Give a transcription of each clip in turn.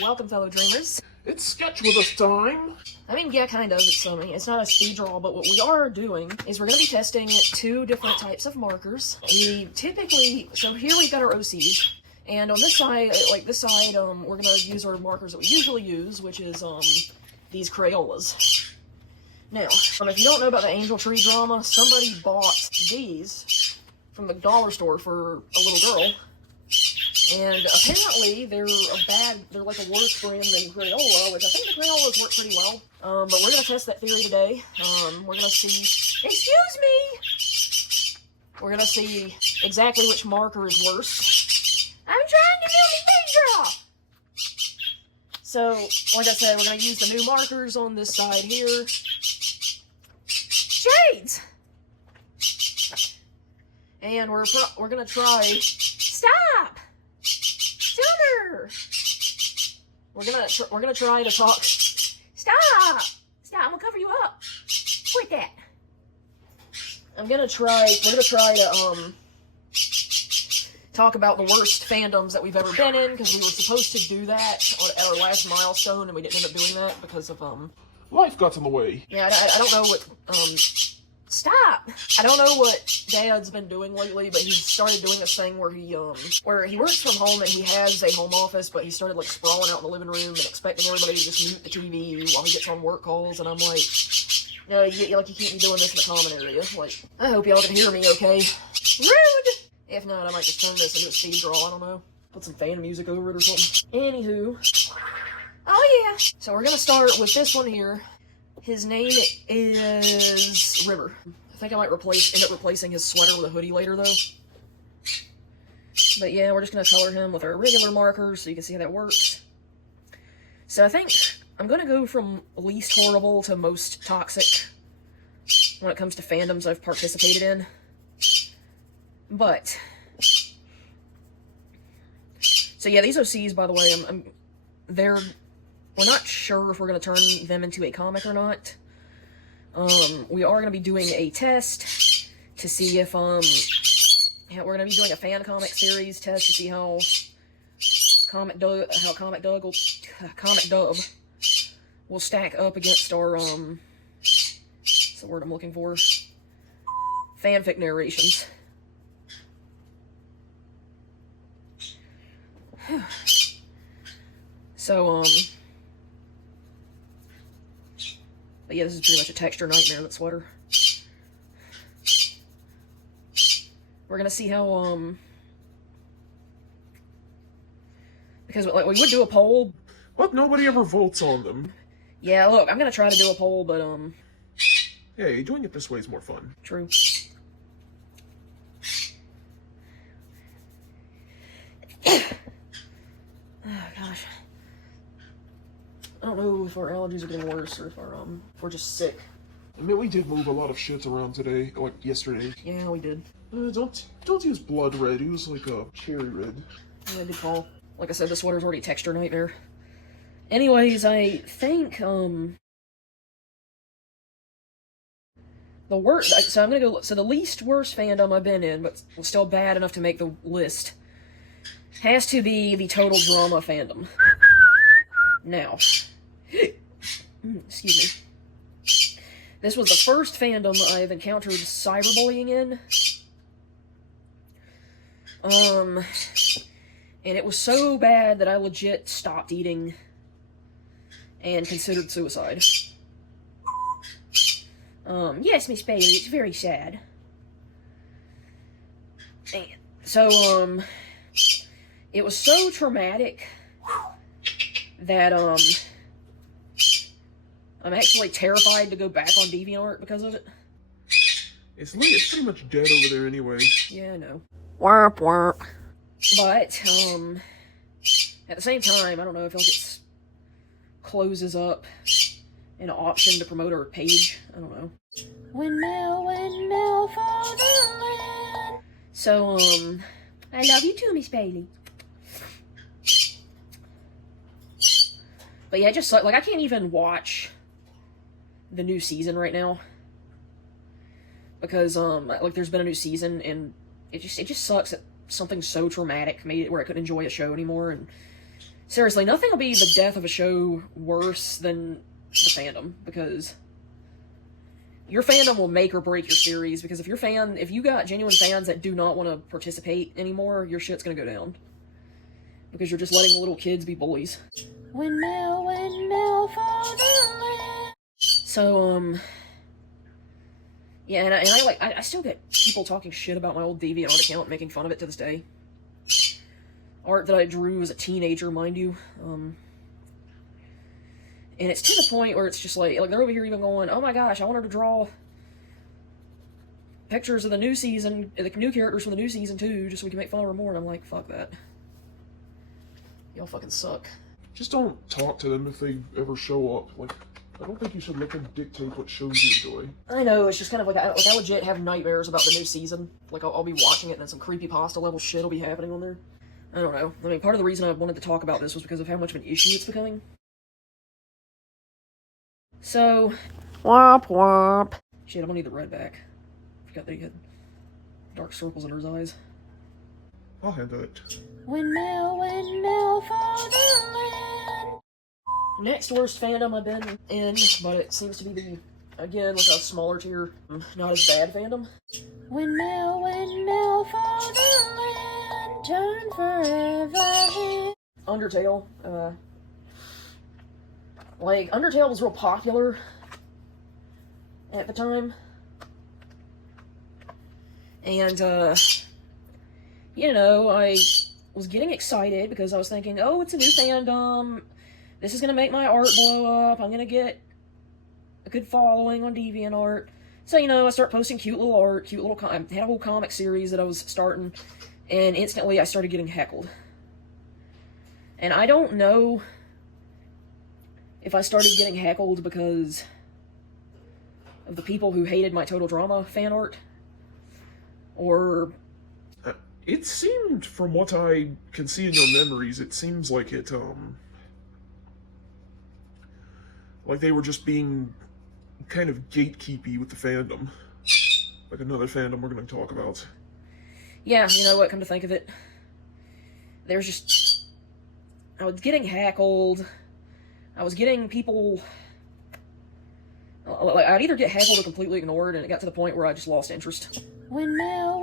Welcome, fellow dreamers. It's sketch with us time. I mean, yeah, kind of. It's not a speed draw, but what we are doing is we're going to be testing two different types of markers. So here we've got our OCs, and on this side, we're going to use our markers that we usually use, which is, these Crayolas. Now, if you don't know about the Angel Tree drama, somebody bought these from the dollar store for a little girl. And apparently they're like a worse brand than Crayola, which I think the Crayolas work pretty well. But we're gonna test that theory today. We're gonna see, excuse me! We're gonna see exactly which marker is worse. I'm trying to do the speed draw! So, like I said, we're gonna use the new markers on this side here. Shades! And we're gonna try, stop! Sooner! We're gonna try to talk. Stop! Stop! I'm gonna cover you up. Quit that. We're gonna try to talk about the worst fandoms that we've ever been in, because we were supposed to do that at our last milestone, and we didn't end up doing that because of Life got in the way. Yeah, I don't know what Stop! I don't know what Dad's been doing lately, but he's started doing this thing where he works from home and he has a home office, but he started like sprawling out in the living room and expecting everybody to just mute the TV while he gets on work calls, and I'm like, no, you can't be doing this in the common area. Like, I hope y'all can hear me okay. Rude! If not, I might just turn this into a speed draw, I don't know. Put some fan music over it or something. Anywho. Oh yeah! So we're gonna start with this one here. His name is River. I think I might end up replacing his sweater with a hoodie later, though. But yeah, we're just going to color him with our regular markers so you can see how that works. So I think I'm going to go from least horrible to most toxic when it comes to fandoms I've participated in. But, so yeah, these OCs, by the way, we're not sure if we're going to turn them into a comic or not. We are going to be doing a test to see if, we're going to be doing a fan comic series test to see how Comic Dove will stack up against our, what's the word I'm looking for? Fanfic narrations. So, but yeah, this is pretty much a texture nightmare, that sweater. We're gonna see how, because like, we would do a poll. But nobody ever votes on them. Yeah, look, I'm gonna try to do a poll, but, Hey, doing it this way is more fun. True. Oh, gosh. I don't know if our allergies are getting worse or if we're just sick. I mean, we did move a lot of shit around today, like yesterday. Yeah, we did. Don't use blood red, use like a cherry red. Yeah, good call. Like I said, the sweater's already texture nightmare. Anyways, I think, the worst, so I'm gonna go, so the least worst fandom I've been in, but was still bad enough to make the list, has to be the total drama fandom. Now, excuse me. This was the first fandom I've encountered cyberbullying in. And it was so bad that I legit stopped eating and considered suicide. Yes, Miss Bailey, it's very sad. And so, it was so traumatic that, I'm actually terrified to go back on DeviantArt because of it. It's pretty much dead over there anyway. Yeah, I know. Warp, warp. But, at the same time, I don't know if it closes up an option to promote our page. I don't know. Windmill for the land. So, I love you too, Miss Bailey. But yeah, it just, like, I can't even watch the new season right now. Because, like, there's been a new season, and it just sucks that something so traumatic made it where I couldn't enjoy a show anymore, and Seriously, nothing will be the death of a show worse than the fandom, because your fandom will make or break your series, because if you got genuine fans that do not want to participate anymore, your shit's gonna go down. Because you're just letting little kids be bullies. Windmill for the land. So, yeah, and I still get people talking shit about my old DeviantArt account, making fun of it to this day. Art that I drew as a teenager, mind you. And it's to the point where it's just like they're over here even going, oh my gosh, I wanted to draw pictures of the new season, the new characters from the new season too, just so we can make fun of her more. And I'm like, fuck that. Y'all fucking suck. Just don't talk to them if they ever show up. Like, I don't think you should let them dictate what shows you enjoy. I know, it's just kind of like I legit have nightmares about the new season. Like, I'll be watching it and then some creepypasta level shit will be happening on there. I don't know. I mean, part of the reason I wanted to talk about this was because of how much of an issue it's becoming. So, womp womp. Shit, I'm gonna need the red back. Forgot that he had dark circles under his eyes. I'll handle it. Windmill for the land. Next worst fandom I've been in, but it seems to be again, like a smaller tier, not as bad fandom. Windmill for the land, turn forever. Undertale, like, Undertale was real popular at the time. And, you know, I was getting excited because I was thinking, oh, it's a new fandom. This is going to make my art blow up. I'm going to get a good following on DeviantArt. So, you know, I start posting cute little art, I had a whole comic series that I was starting, and instantly I started getting heckled. And I don't know if I started getting heckled because of the people who hated my Total Drama fan art, or... It seemed, from what I can see in your memories, it seems like it, like they were just being kind of gatekeepy with the fandom. Like another fandom we're going to talk about. Yeah, you know what, come to think of it. There's just... I was getting heckled. I was getting people... Like, I'd either get heckled or completely ignored, and it got to the point where I just lost interest. Windmill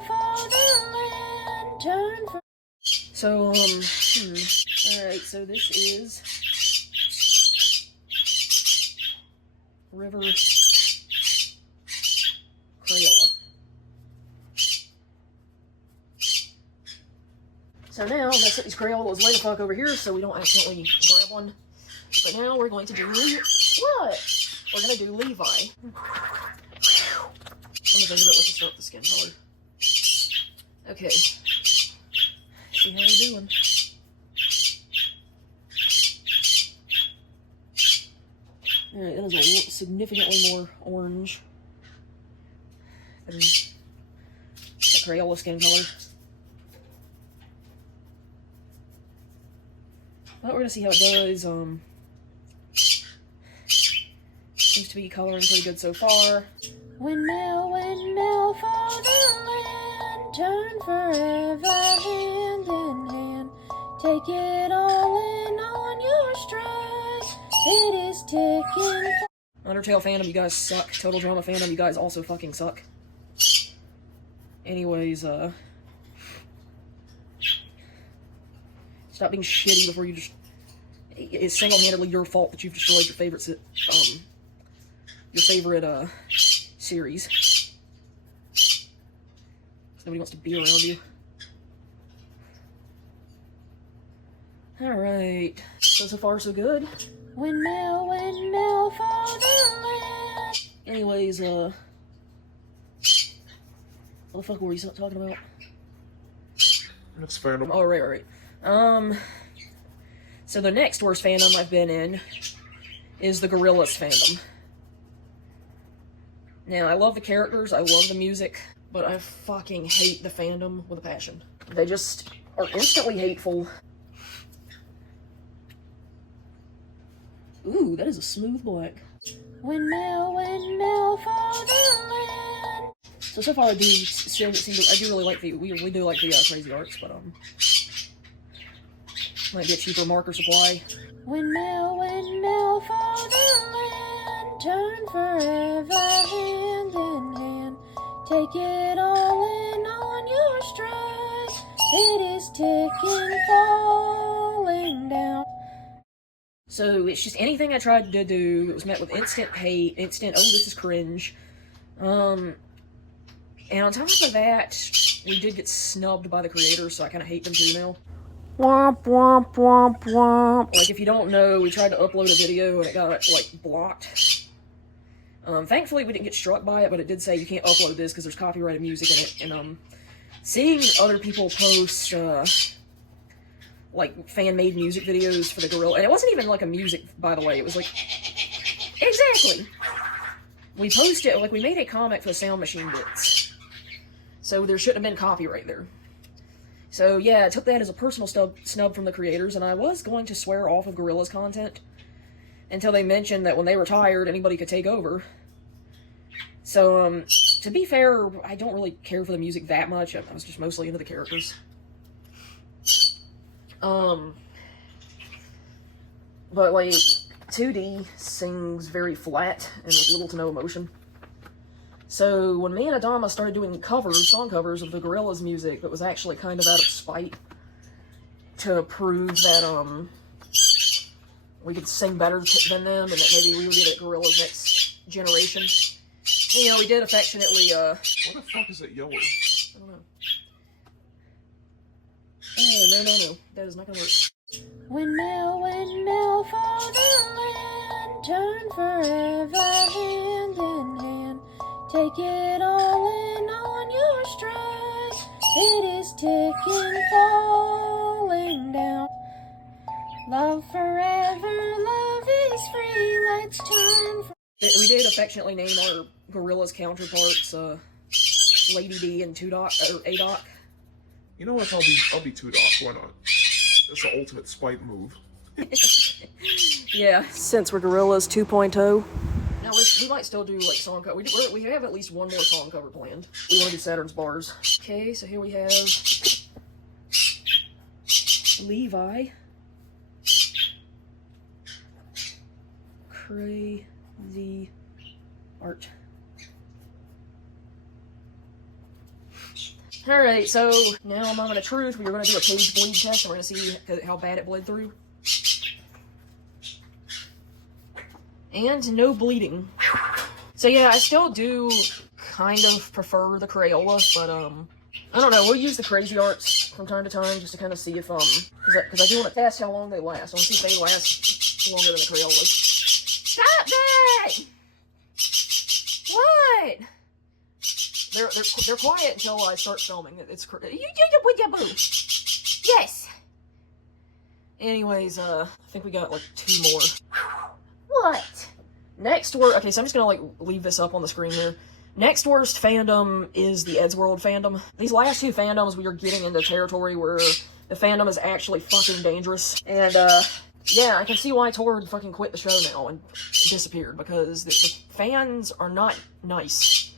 for the land, turn for... So, alright, so this is... River... Crayola. So now, I'm gonna set these Crayolas way the fuck over here so we don't accidentally grab one. But now we're going to do... What? We're gonna do Levi. Let me think of it, let's start with the skin color. Okay. See how we're doing. Alright, that is a significantly more orange than the Crayola skin color. But we're gonna see how it does. Seems to be coloring pretty good so far. Windmill for the land, turn forever hand in hand. Take it all in on your stride. It is ticking. Undertale fandom, you guys suck. Total Drama fandom, you guys also fucking suck. Anyways, stop being shitty before you just... It's single-handedly your fault that you've destroyed your favorite, series. Nobody wants to be around you. Alright. So far, so good. Windmill for the land. Anyways, what the fuck were you talking about? That's fandom. Oh, right. So the next worst fandom I've been in is the Gorillaz fandom. Now, I love the characters, I love the music, but I fucking hate the fandom with a passion. They just are instantly hateful. Ooh, that is a smooth black. Windmill for the land. So far I do really like we do like the crazy arts, but Might be a cheaper marker supply. Windmill for the land, turn forever hand in hand. Take it all in on your stride. It is ticking, falling down. So it's just anything I tried to do, it was met with instant hate, instant, oh, this is cringe. And on top of that, we did get snubbed by the creators, so I kind of hate them too now. Womp, womp, womp, womp. Like, if you don't know, we tried to upload a video and it got, like, blocked. Thankfully, we didn't get struck by it, but it did say you can't upload this because there's copyrighted music in it. And, seeing other people post, like, fan-made music videos for the gorilla, and it wasn't even, like, a music, by the way, it was, like, exactly! We posted, like, we made a comic for the Sound Machine bits. So there shouldn't have been copyright there. So, yeah, I took that as a personal snub from the creators, and I was going to swear off of Gorilla's content until they mentioned that when they retired, anybody could take over. So, to be fair, I don't really care for the music that much. I was just mostly into the characters. But, like, 2D sings very flat and with little to no emotion. So, when me and Adama started doing song covers of the Gorillaz music, that was actually kind of out of spite to prove that, we could sing better than them, and that maybe we would get at Gorillaz next generation. And, you know, we did affectionately, What the fuck is that yellow? I don't know. Oh, no. That is not gonna work. Windmill for the land, turn forever hand in hand. Take it all in on your stride. It is ticking, falling down. Love forever, love is free. Let's turn. We did affectionately name our Gorillaz counterparts, Lady D and A-Doc. You know what? I'll be Tudok. Why not? That's the ultimate spite move. Yeah, since we're Gorillaz 2.0. Now, we might still do, like, song cover. We have at least one more song cover planned. We want to do Saturn's Bars. Okay, so here we have Levi. Crazy art. Alright, so now, moment of truth. We are going to do a page bleed test, and we're going to see how bad it bled through. And no bleeding. So yeah, I still do kind of prefer the Crayola, but I don't know, we'll use the Crazy Arts from time to time just to kind of see if, because I do want to test how long they last. I want to see if they last longer than the Crayolas. Stop that! What? They're quiet until I start filming. It's yes. Anyways, I think we got like 2 more. What? Next worst. Okay, so I'm just gonna like leave this up on the screen here. Next worst fandom is the Eddsworld fandom. These last 2 fandoms, we are getting into territory where the fandom is actually fucking dangerous. And yeah, I can see why Tord fucking quit the show now and disappeared, because the fans are not nice.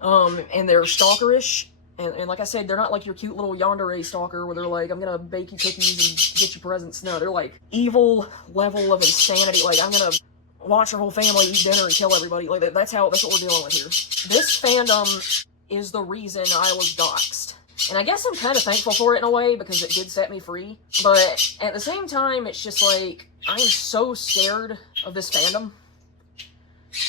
And they're stalkerish, and like I said, they're not like your cute little yandere stalker where they're like, I'm gonna bake you cookies and get you presents. No, they're like evil level of insanity. Like, I'm gonna watch your whole family eat dinner and kill everybody. Like, that's what we're dealing with here. This fandom is the reason I was doxxed. And I guess I'm kind of thankful for it in a way, because it did set me free. But at the same time, it's just like, I am so scared of this fandom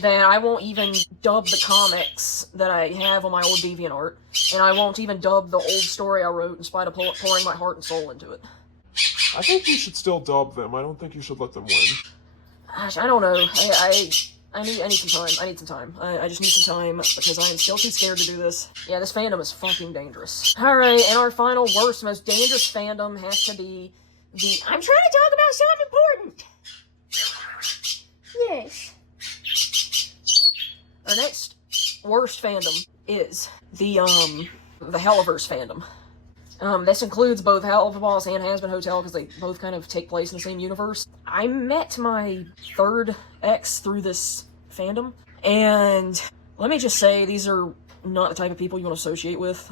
that I won't even dub the comics that I have on my old DeviantArt, and I won't even dub the old story I wrote in spite of pouring my heart and soul into it. I think you should still dub them. I don't think you should let them win. Gosh, I don't know. I need some time. I need some time. I just need some time, because I am still too scared to do this. Yeah, this fandom is fucking dangerous. Alright, and our final, worst, most dangerous fandom has to be the... I'm trying to talk about something important! Yes. Our next worst fandom is the Helliverse fandom. This includes both Hell of a Boss and Has Been Hotel, because they both kind of take place in the same universe. I met my 3rd ex through this fandom, and let me just say, these are not the type of people you want to associate with.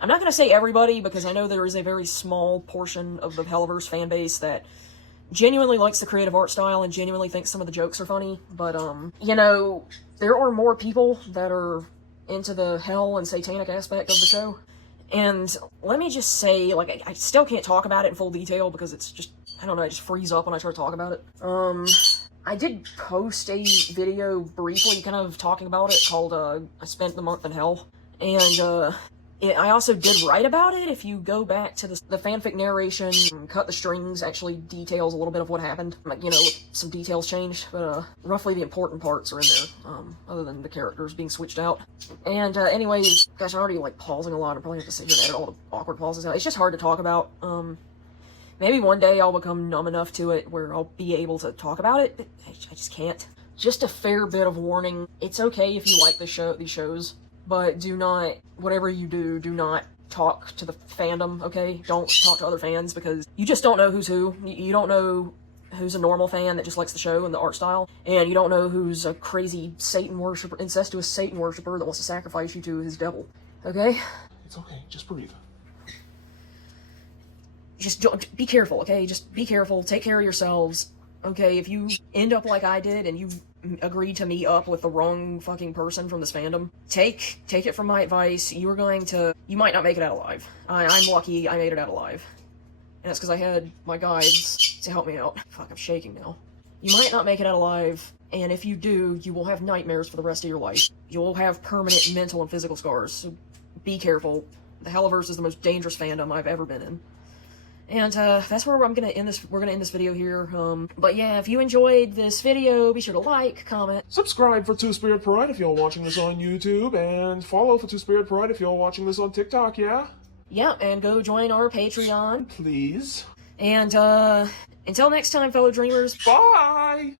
I'm not going to say everybody, because I know there is a very small portion of the Helliverse fan base that genuinely likes the creative art style and genuinely thinks some of the jokes are funny. But, you know, there are more people that are into the hell and satanic aspect of the show. And let me just say, like, I still can't talk about it in full detail because it's just, I don't know, I just freeze up when I try to talk about it. I did post a video briefly kind of talking about it called, I Spent the Month in Hell. And, I also did write about it. If you go back to the fanfic narration, Cut the Strings actually details a little bit of what happened. Like, you know, some details changed, but roughly the important parts are in there, other than the characters being switched out. And anyways, gosh, I'm already like pausing a lot. I probably have to sit here and edit all the awkward pauses out. It's just hard to talk about. Maybe one day I'll become numb enough to it where I'll be able to talk about it, but I just can't. Just a fair bit of warning. It's okay if you like these shows. But do not, whatever you do not talk to the fandom, okay? Don't talk to other fans, because you just don't know who's who. You don't know who's a normal fan that just likes the show and the art style, and you don't know who's a crazy Satan worshiper, incestuous Satan worshiper that wants to sacrifice you to his devil, okay? It's okay, just breathe. Just don't, be careful, okay? Just be careful, take care of yourselves, okay? If you end up like I did and you agreed to meet up with the wrong fucking person from this fandom, take it from my advice. You might not make it out alive. I'm lucky I made it out alive. And that's because I had my guides to help me out. Fuck, I'm shaking now. You might not make it out alive, and if you do, you will have nightmares for the rest of your life. You'll have permanent mental and physical scars, so be careful. The Helliverse is the most dangerous fandom I've ever been in. And, that's where we're gonna end this video here. But yeah, if you enjoyed this video, be sure to like, comment, Subscribe for Two Spirit Pride if you're watching this on YouTube, and follow for Two Spirit Pride if you're watching this on TikTok, yeah? yeah, and go join our Patreon. Please. And, until next time, fellow dreamers. Bye!